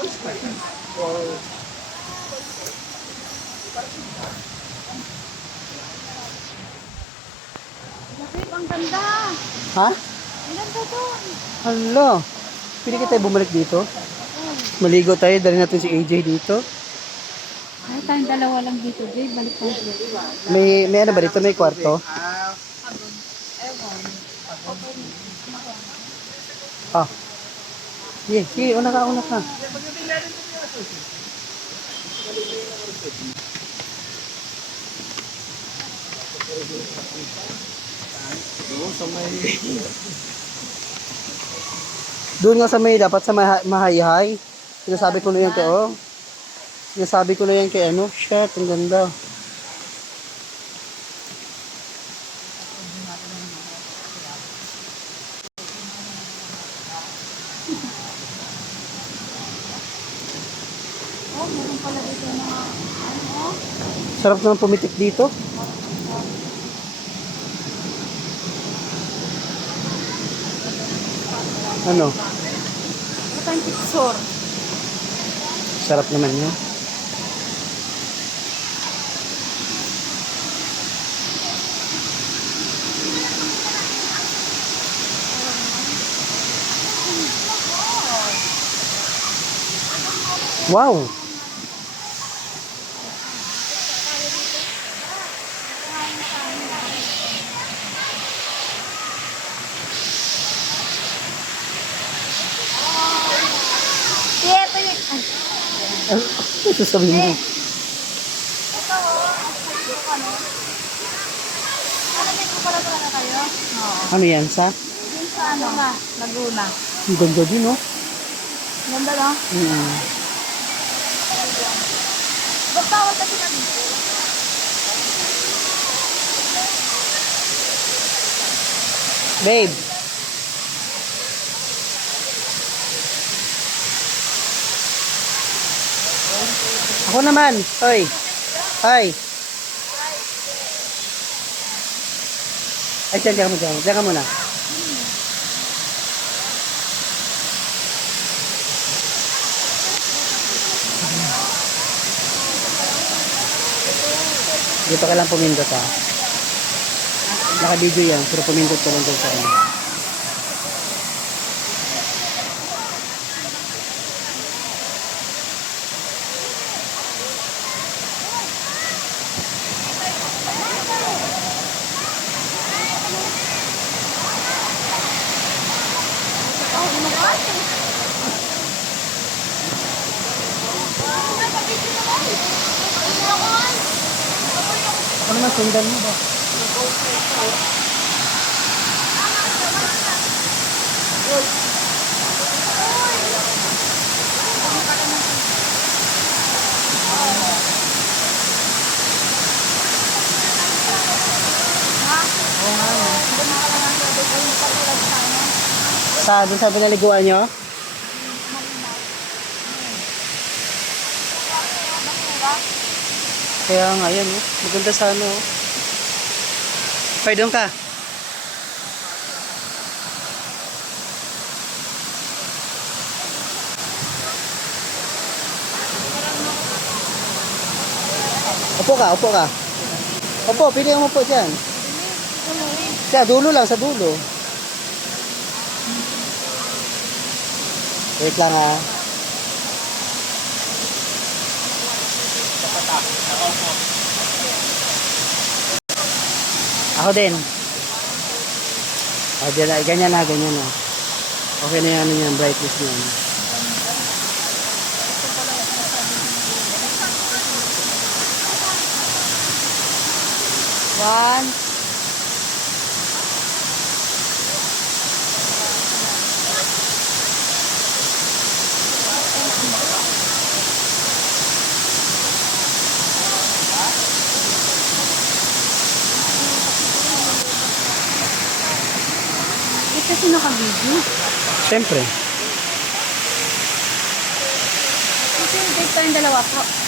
Babe, ang ganda. Ha? Ang ganda doon. Hala. Pwede ka tayo bumalik dito? Maligo tayo, dali natin si AJ dito. Ay, tayong dalawa lang dito, Jay. Balik tayo. May ano ba dito? May kwarto? Ah. Sige, sige, una ka, una ka. Doon nga sa may, dapat sa mahay-hay. Sinasabi ko na yan kay, oh. Sinasabi ko na yan kay, ano, shit, ang ganda. Oh, meron pala dito mga, ano, Sarap naman pumitik dito. Ano? ito tayong picture. Sarap naman yun. Wow! Ito yung, ay, Ito sabihin mo. ito, ano? Ano, may pala talaga kayo? Oo. Ano yan, sa? Yung sa ano nga, Laguna. Ang ganda din, no? Ganda, no? Ba't bawal kasi na dito? Babe! Ako naman. Hoy. Hi. Ay, diyan ka mo dyan. Diyan ka muna. Dito ka lang pumindot, ha. Naka-video yan, pero pumindot ka lang doon sa kanya. Ano naman, sundan mo ba? Sa doon sa pinaliguan nyo? Kaya nga yan, oh. Maganda sa ano. Oh. Hoy, doon ka. Upo ka, upo ka. Opo, pili mo po dyan. Sa dulo lang, sa dulo. Wait lang, ha. Ako din. O, ganyan na, ganyan na. Okay na yan, yung brightness niya. One. Kasi naka-video. Siyempre. Kasi date tayong dalawa po.